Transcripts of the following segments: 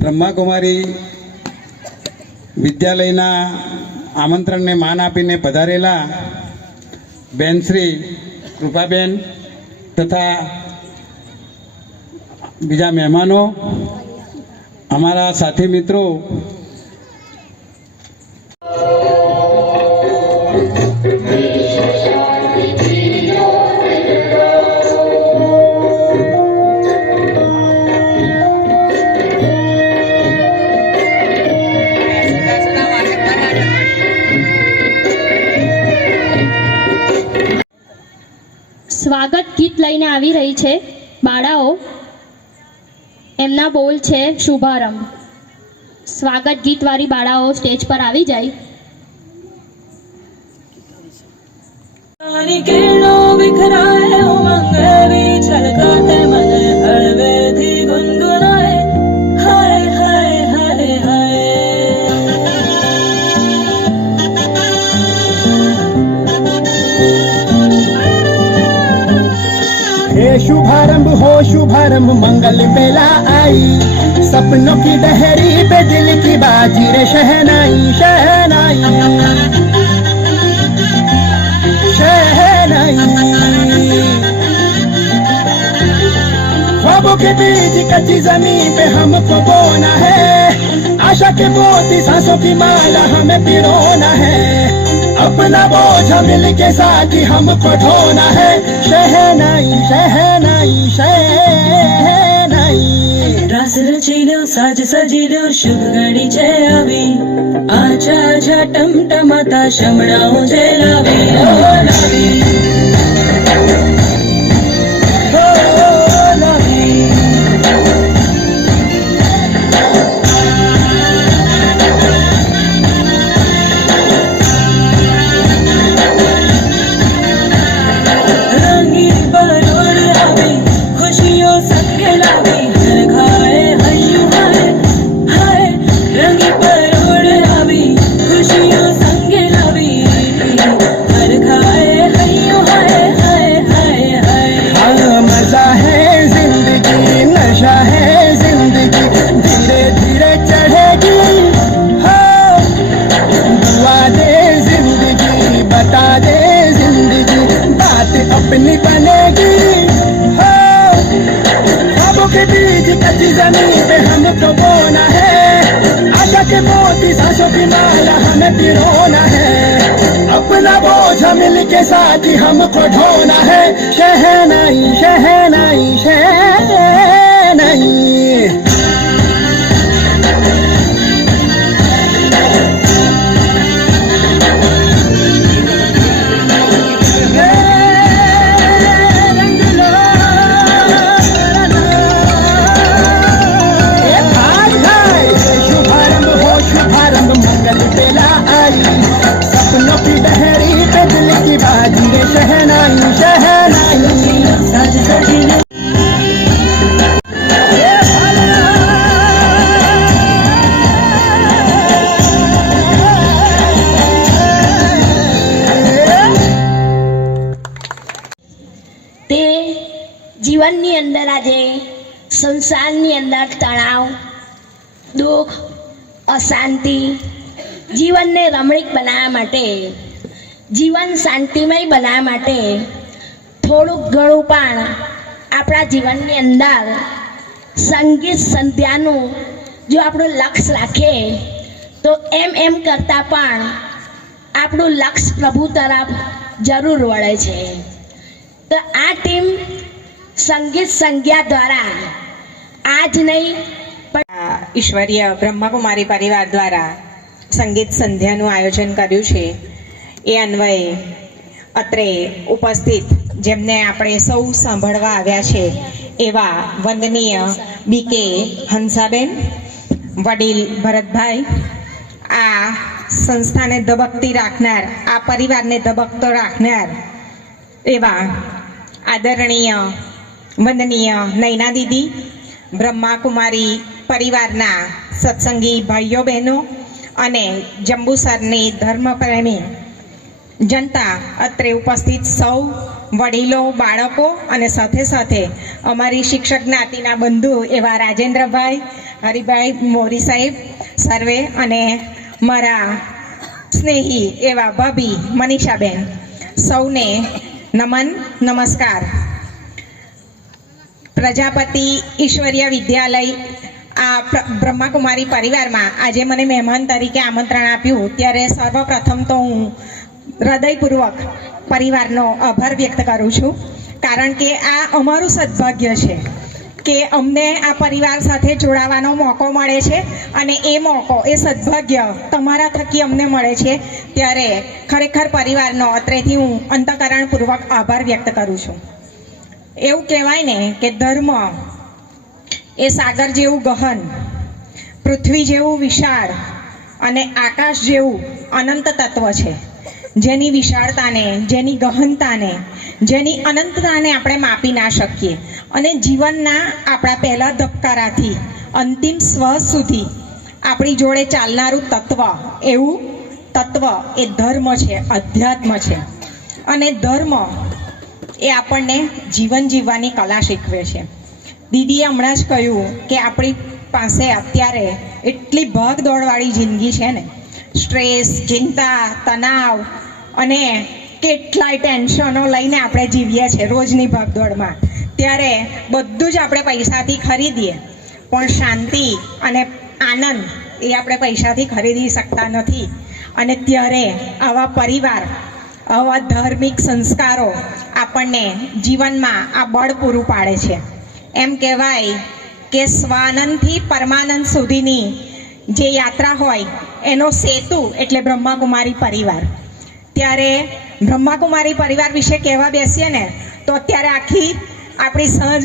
બ્રહ્માકુમારી વિદ્યાલયના આમંત્રણને માન આપીને પધારેલા બેન શ્રી કૃપાબેન તથા બીજા મહેમાનો, અમારા સાથી મિત્રો, સ્વાગત ગીત લઈને આવી રહી છે બાળાઓ. એમના બોલ છે શુભારંભ. સ્વાગત ગીત વાળી બાળાઓ સ્ટેજ પર આવી જાય. किरणों बिखराए उमंग भी छलकाते मन हळवेથી गुनगुनाए हाय हाय हाय हाय. हे शुभारंभ हो शुभारंभ मंगल बेला आई, सपनों की डहरी पे दिल की बाजी रे शहनाई शहनाई शहनाई. ख्वाबों के बीज कच्ची जमीन पे हमको बोना है, आशा के मोती सांसों की माला हमें पिरोना है. अपना बोझ मिल के साथ ही हमको ढोना है. शहनाई शहनाई शहनाई. રાસ રચીલો સાજ સજીલો શુભ ઘડી છે આવી, આછા આછા ટમટમાતા શમણાઓ છે લાવી ઓ લાવી ઓ લાવી. રંગીન પરોળ આવી ખુશીઓ સંગે લાવી, હર ખાए હૈયું હાય હાય. રંગી પરોળ આવી ખુશીઓ સંગે લાવી, હર ખાए હૈયું હાय हाय हाय हाय. हाँ मजा है जिंदगी नशा है जिंदगी, धीरे धीरे चढ़ेगी. हाँ दुआ दे जिंदगी बता दे जिंदगी, बात अपनी बनेगी. हाँ ख्वाबों के बीज कच्ची जमीन पे हमको बोना है, आशा के मोती सांसों की माला हमें पिरोना है. अपना बोझ मिल के साथ ही हमको ढोना है. शहनाई शहनाई शहनाई. शुभारंभ हो शुभारंभ मंगल बेला आई, सपनों की डहरी पे दिल की बाजी रे शहनाई शहनाई. સાજ સજીલો તે જીવનની અંદર આજે સંસારની અંદર તણાવ, દુઃખ, અશાંતિ, જીવનને રમણીક બનાવવા માટે, જીવન શાંતિમય બનાવવા માટે થોડુંક ઘણું પણ આપણા જીવનની અંદર સંગીત સંધ્યાનું જો આપણું લક્ષ્ય રાખીએ તો એમ કરતાં પણ આપણું લક્ષ્ય પ્રભુ તરફ જરૂર વળે છે. તો આ ટીમ સંગીત સંધ્યા દ્વારા આજ નહીં ઈશ્વરીય બ્રહ્માકુમારી પરિવાર દ્વારા સંગીત સંધ્યાનું આયોજન કર્યું છે. એ અન્વયે અત્રે ઉપસ્થિત જેમને આપણે સૌ સાંભળવા આવ્યા છે એવા વંદનીય બીકે હંસાબેન, વડીલ ભરતભાઈ, આ સંસ્થાને ધબકતી રાખનાર, આ પરિવારને ધબકતો રાખનાર એવા આદરણીય વંદનીય નૈના દીદી, બ્રહ્માકુમારી પરિવારના સત્સંગી ભાઈઓ બહેનો અને જંબુસરની ધર્મપ્રેમી જનતા, અત્રે ઉપસ્થિત સૌ વડીલો, બાળકો અને સાથે સાથે અમારી શિક્ષક જ્ઞાતિના બંધુ એવા રાજેન્દ્રભાઈ, હરિભાઈ, મોરી સાહેબ સર્વે અને મારા સ્નેહી એવા ભાભી મનીષાબેન, સૌને નમન, નમસ્કાર. પ્રજાપતિ ઈશ્વરીય વિદ્યાલય આ બ્રહ્માકુમારી પરિવારમાં આજે મને મહેમાન તરીકે આમંત્રણ આપ્યું ત્યારે સર્વપ્રથમ તો હું હૃદયપૂર્વક પરિવારનો આભાર વ્યક્ત કરું છું, કારણ કે આ અમારું સદભાગ્ય છે કે અમને આ પરિવાર સાથે જોડાવાનો મોકો મળે છે અને એ મોકો, એ સદભાગ્ય તમારા થકી અમને મળે છે ત્યારે ખરેખર પરિવારનો અત્રેથી હું અંતઃકરણપૂર્વક આભાર વ્યક્ત કરું છું. એવું કહેવાય ને કે ધર્મ એ સાગર જેવું ગહન, પૃથ્વી જેવું વિશાળ અને આકાશ જેવું અનંત તત્વ છે, જેની વિશાળતાને, જેની ગહનતાને, જેની અનંતતાને આપણે માપી ના શકીએ અને જીવનના આપણા પહેલા ધબકારાથી અંતિમ શ્વાસ સુધી આપણી જોડે ચાલનારું તત્વ, એવું તત્વ એ ધર્મ છે, અધ્યાત્મ છે. અને ધર્મ એ આપણને જીવન જીવવાની કલા શીખવે છે. દીદીએ હમણાં જ કહ્યું કે આપણી પાસે અત્યારે એટલી ભાગદોડવાળી જિંદગી છે ને, સ્ટ્રેસ, ચિંતા, તણાવ અને કેટલાય ટેન્શનો લઈને આપણે જીવીએ છીએ રોજની ભાગદોડમાં. ત્યારે બધું જ આપણે પૈસાથી ખરીદીએ, પણ શાંતિ અને આનંદ એ આપણે પૈસાથી ખરીદી શકતા નથી. અને ત્યારે આવા પરિવાર, આવા ધાર્મિક સંસ્કારો આપણને જીવનમાં આ બળ પૂરું પાડે છે. એમ કહેવાય કે સ્વાનંદથી પરમાનંદ સુધીની જે યાત્રા હોય એનો સેતુ એટલે બ્રહ્માકુમારી પરિવાર. ત્યારે બ્રહ્માકુમારી પરિવાર વિશે કહેવા બેસીએ ને તો અત્યારે આખી આપણી સહજ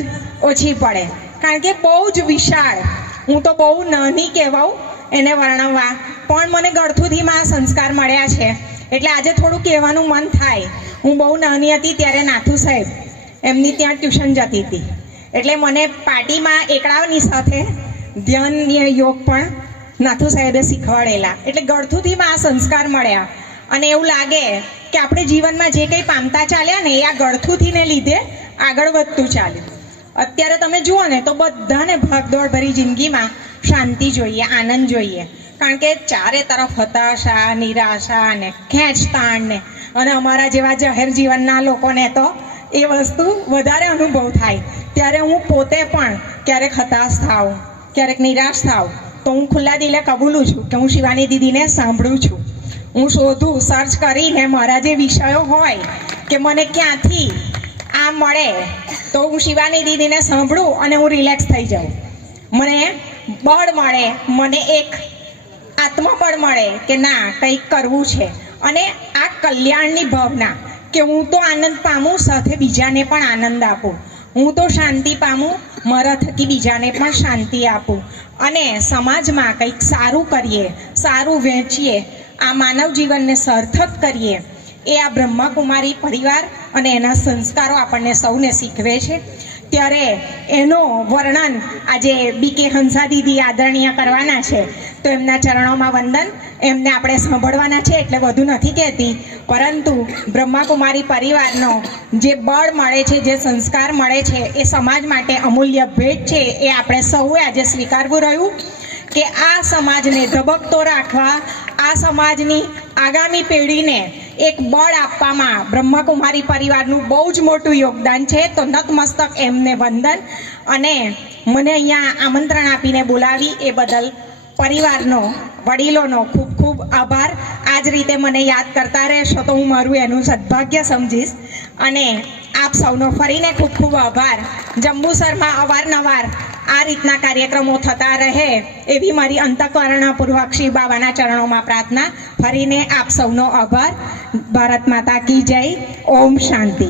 ઓછી પડે, કારણ કે બહુ જ વિશાળ, હું તો બહુ નાની કહેવાઉં એને વર્ણવવા, પણ મને ગળથુથીમાં સંસ્કાર મળ્યા છે એટલે આજે થોડું કહેવાનું મન થાય. હું બહુ નાની હતી ત્યારે નાથુ સાહેબ એમની ત્યાં ટ્યુશન જતી હતી, એટલે મને પાર્ટીમાં એકડાની સાથે ધ્યાન યોગ પણ નાથુ સાહેબે શીખવાડેલા, એટલે ગળથુથીમાં આ સંસ્કાર મળ્યા. અને એવું લાગે કે આપણે જીવનમાં જે કંઈ પામતા ચાલ્યા ને એ આ ગળથુથીને લીધે આગળ વધતું ચાલ્યું. અત્યારે તમે જુઓ ને તો બધાને ભાગદોડ ભરી જિંદગીમાં શાંતિ જોઈએ, આનંદ જોઈએ, કારણ કે ચારે તરફ હતાશા, નિરાશા ને ખેંચતાણ ને, અને અમારા જેવા જાહેર જીવનના લોકોને તો એ વસ્તુ વધારે અનુભવ થાય. ત્યારે હું પોતે પણ ક્યારેક હતાશ થાઉં, ક્યારેક નિરાશ થાઉં, તો હું ખુલ્લા દિલે કબૂલું છું કે હું શિવાની દીદીને સાંભળું છું. હું શોધું, સર્ચ કરીને મારા જે વિષયો હોય કે મને ક્યાંથી આ મળે તો હું શિવાની દીદીને સાંભળું અને હું રિલેક્સ થઈ જાઉં. મને બળ મળે, મને એક આત્મબળ મળે કે ના કંઈક કરવું છે. અને આ કલ્યાણની ભાવના કે હું તો આનંદ પામું, સાથે બીજાને પણ આનંદ આપું, હું તો શાંતિ પામું, મારા થકી બીજાને પણ શાંતિ આપું, અને સમાજમાં કંઈક સારું કરીએ, સારું વહેંચીએ, આ માનવ જીવનને સાર્થક કરીએ, એ આ બ્રહ્માકુમારી પરિવાર અને એના સંસ્કારો આપણને સૌને શીખવે છે. ત્યારે એનો વર્ણન આજે BK હંસા દીદી આદરણીય કરવાના છે, તો એમના ચરણોમાં વંદન. એમને આપણે સાંભળવાના છે એટલે વધુ નથી કહેતી, પરંતુ બ્રહ્માકુમારી પરિવારનો જે બળ મળે છે, જે સંસ્કાર મળે છે, એ સમાજ માટે અમૂલ્ય ભેટ છે. એ આપણે સૌએ આજે સ્વીકારવું રહ્યું કે આ સમાજને ધબકતો રાખવા, આ સમાજની આગામી પેઢીને એક બળ આપવામાં બ્રહ્માકુમારી પરિવારનું બહુ જ મોટું યોગદાન છે. તો નતમસ્તક એમને વંદન. અને મને અહીંયા આમંત્રણ આપીને બોલાવી એ બદલ પરિવારનો, વડીલોનો ખૂબ ખૂબ આભાર. આ જ રીતે મને યાદ કરતા રહેશો તો હું મારું એનું સદભાગ્ય સમજીશ. અને આપ સૌનો ફરીને ખૂબ ખૂબ આભાર. જંબુસરમાં અવારનવાર આ રીતના કાર્યક્રમો થતા રહે એવી મારી અંતઃકરણપૂર્વક શ્રી બાબાના ચરણોમાં પ્રાર્થના. ફરીને આપ સૌનો આભાર. ભારત માતા કી જય. ઓમ શાંતિ.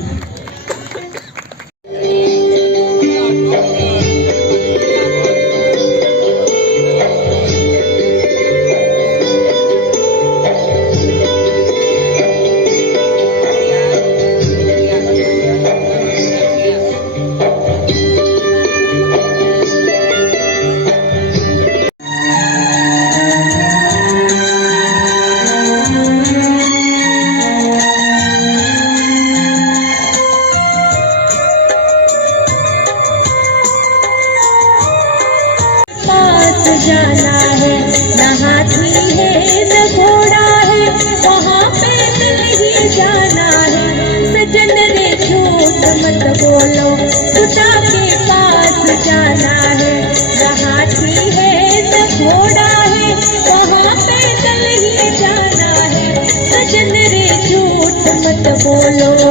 बोलो।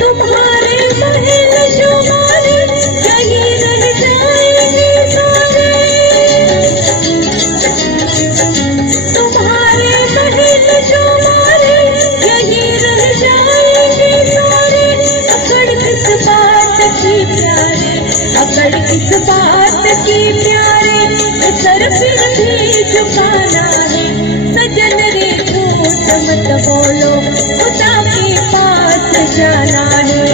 तुम्हारे महल शुमारे यही रह जाएंगे सारे, तुम्हारे महल शुमारे यही रह जाएंगे सारे। अकड़ किस बात की प्यारे, अकड़ किस बात की प्यारे, सर फिर भी झुकाना है। सजन रे झूठ मत बोलो, खुदा के पास जाना है।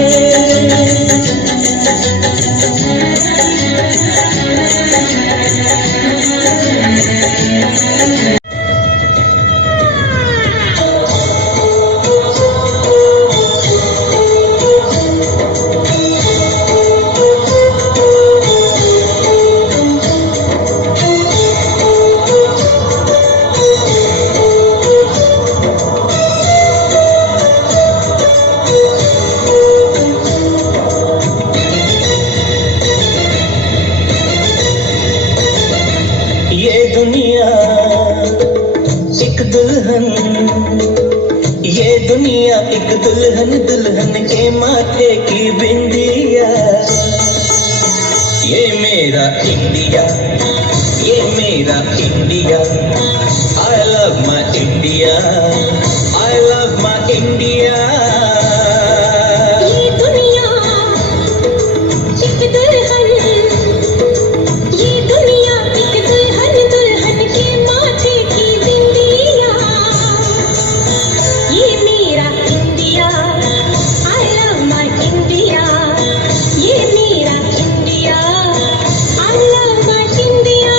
ये दुनिया एक दुल्हन, ये दुनिया एक दुल्हन, दुल्हन के माथे की बिंदिया। ये मेरा इंडिया, ये मेरा India. I love my India, I love my India. ये दुनिया एक दुल्हन, ये दुनिया एक दुल्हन, दुल्हन के माथे की बिंदिया। ये मेरा India, I love my India. ये मेरा India, I love my India.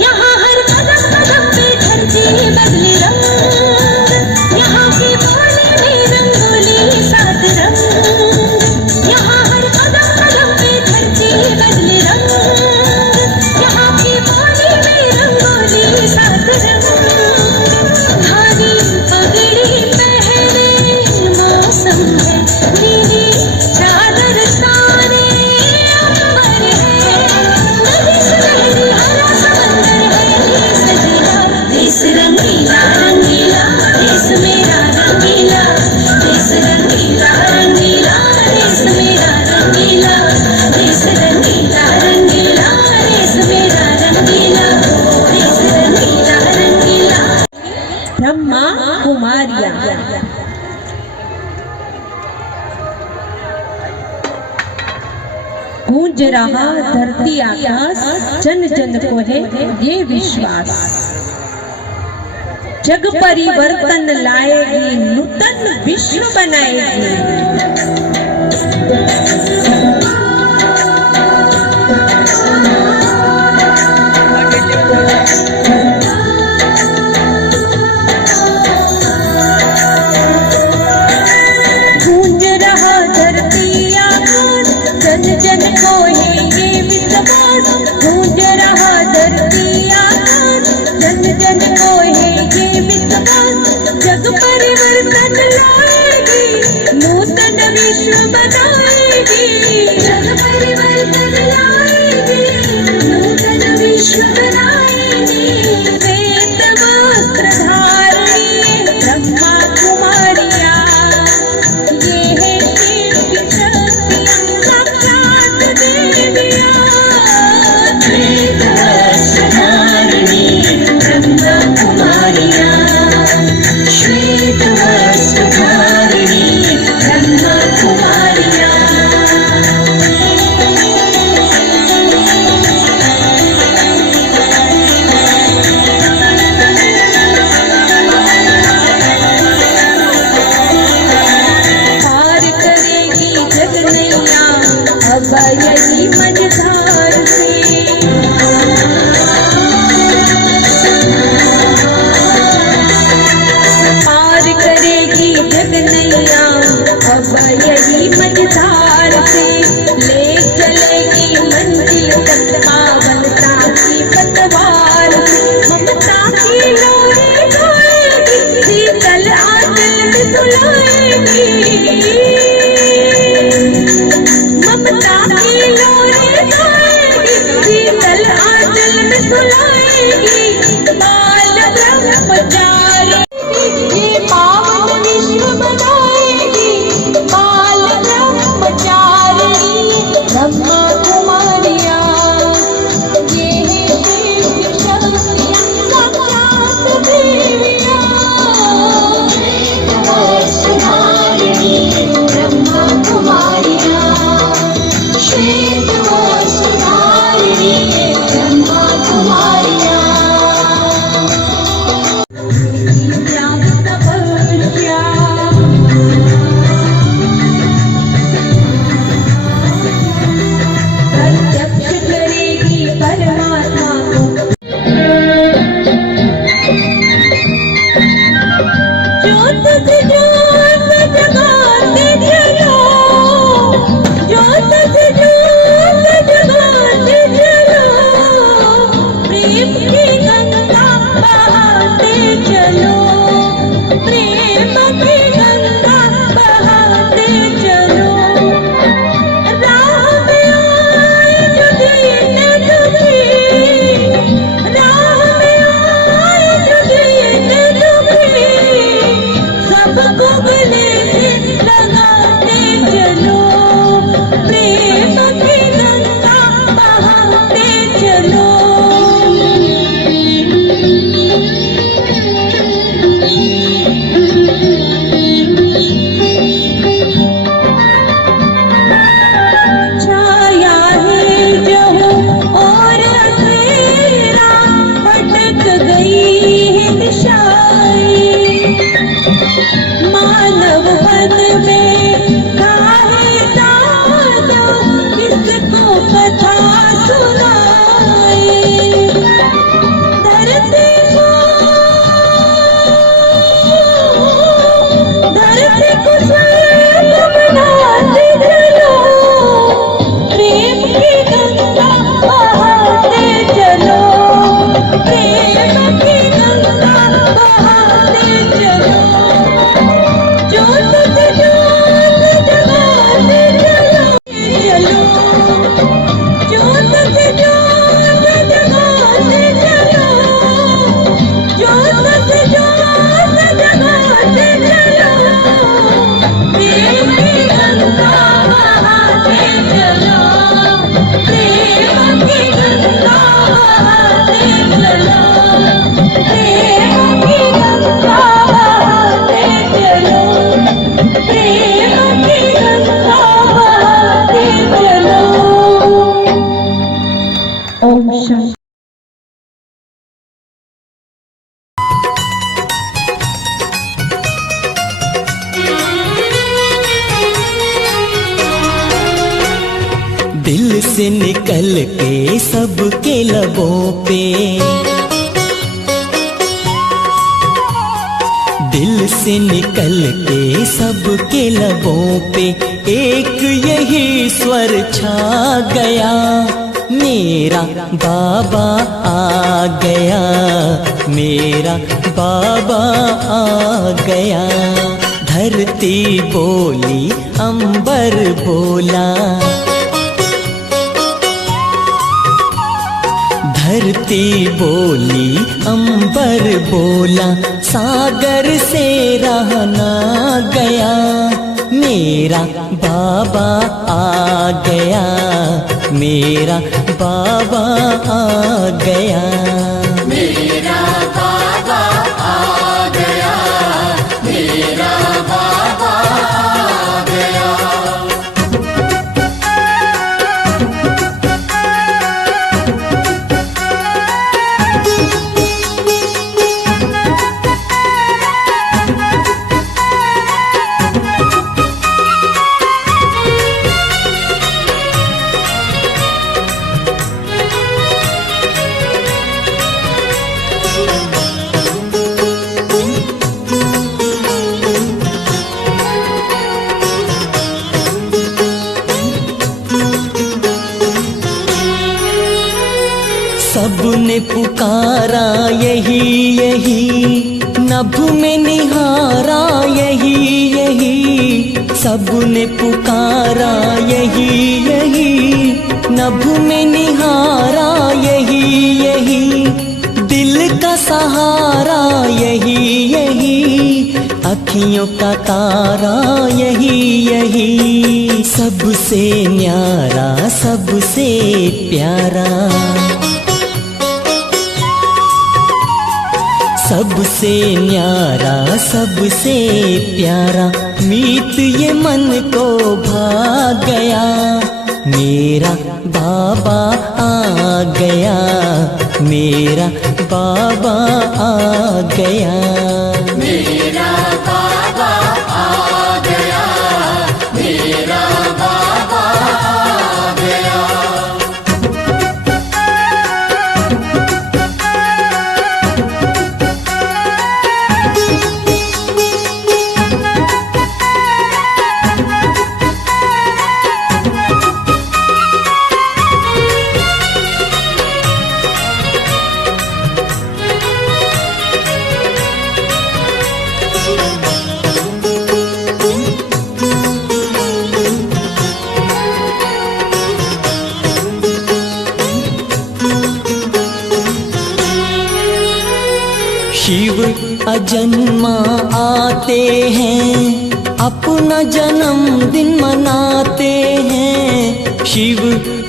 यहाँ हर कदम कदम पे धरती बदले रंग, यहाँ की बोली में रंगोली सात रंग। यहाँ हर कदम कदम पे धरती बदले रंग, यहाँ की बोली में रंगोली सात रंग। धागी पगड़ी पहने मौसम है, नीली चादर तारे अंबर है। नदी सुनहरी हरा समंदर है सजना, देश रंगीला रंगीला, देश मेरा रंगीला। देश रंगीला रंगीला, देश मेरा रंगीला। देश रंगीला रंगीला, देश मेरा रंगीला। देश रंगीला रंगीला। ब्रह्मा कुमारिया। गूंज रहा धरती आकाश, जन जन को है ये विश्वास। जग परिवर्तन लाएगी, नूतन विश्व बनाएगी। गूंज रहा धरती आकाश, जन जन को है ये विश्वास। गूंज रहा धरती आकाश, जन जन को है ये विश्वास। जग परिवर्तन लाएगी, नूतन विश्व बनाएगी। यही मझधार से पार करेगी जग नैया अब यही मझधार से ले चलेगी मंजिल तक पावनता की पतवार से ममता की लोरी ढोएगी शीतल आंचल में सुलाएगी ममता की लोरी ढोएगी शीतल आंचल में सुलाएगी बाल ब्रह्मचारी ये पावन विश्व बनाएगी बाल ब्रह्मचारिणी ब्रह्मा कुमारिया ये है देवी शक्तियाँ साक्षात देवियाँ सुधारिणी ब्रह्मा कुमारिया श्वेत सुधारिणी ब्रह्मा कुमारिया प्रत्यक्ष करेगी परमात्मा को ज्योत से ज्योत जगाते चलो ज्योत से ज्योत जगाते चलो प्रेम की गंगा बहाते चलो प्रेम की गंगा बहाते चलो राम आए जो दीन दुखी राम आए जो दीन दुखी सबको गले से लगाते चलो प्रेम की गंगा बहाते चलो छाया है जो और अंधेरा भटक गई है दिशाएं मानव मन में काहे दानो किसको कथा सुनाए धरती को स्वर्ग बनाते चलो प्रेम की गंगा बहाते चलो प्रेम की गंगा बहाते चलो ज्योत से ज्योत जगाते चलो चलो ज्योत से ज्योत जगाते चलो ज्योत से ज्योत जगाते चलो प्रेम की गंगा बहाते चलो प्रेम की गंगा बहाते चलो प्रेम की गंगा बहाते चलो प्रेम की गंगा बहाते चलो ओम शांति। दिल से निकल के सबके लबों पे दिल से निकल के सबके लबों पे एक यही स्वर छा गया मेरा बाबा आ गया मेरा बाबा आ गया धरती बोली अंबर बोला धरती बोली अंबर बोला सागर से रह ना गया मेरा बाबा आ गया मेरा बाबा आ गया मेरा बाबा आ गया मेरा बाबा आ गया सबने पुकारा यही यही, नभ में निहारा यही यही। सबने पुकारा यही यही, नभ में निहारा यही यही। दिल का सहारा यही यही, अखियों का तारा यही यही। सबसे न्यारा सबसे प्यारा, सबसे न्यारा सबसे प्यारा। मीत ये मन को भा गया, मेरा बाबा आ गया, मेरा बाबा आ गया। मेरा बाबा आ गया, मेरा बाबा आ गया। शिव अजन्मा आते हैं, अपना जन्मदिन मनाते हैं। शिव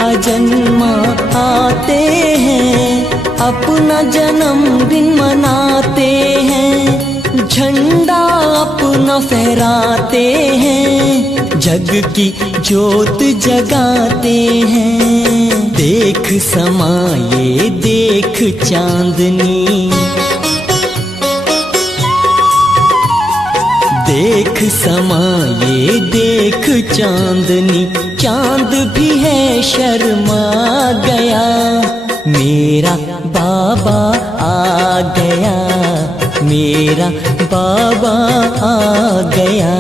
अजन्मा आते हैं, अपना जन्मदिन मनाते हैं। झंडा अपना फहराते हैं, जग की ज्योत जगाते हैं। देख समाये देख चांदनी, देख समाये देख चांदनी। चांद भी है शर्मा गया, मेरा बाबा आ गया, मेरा बाबा आ गया।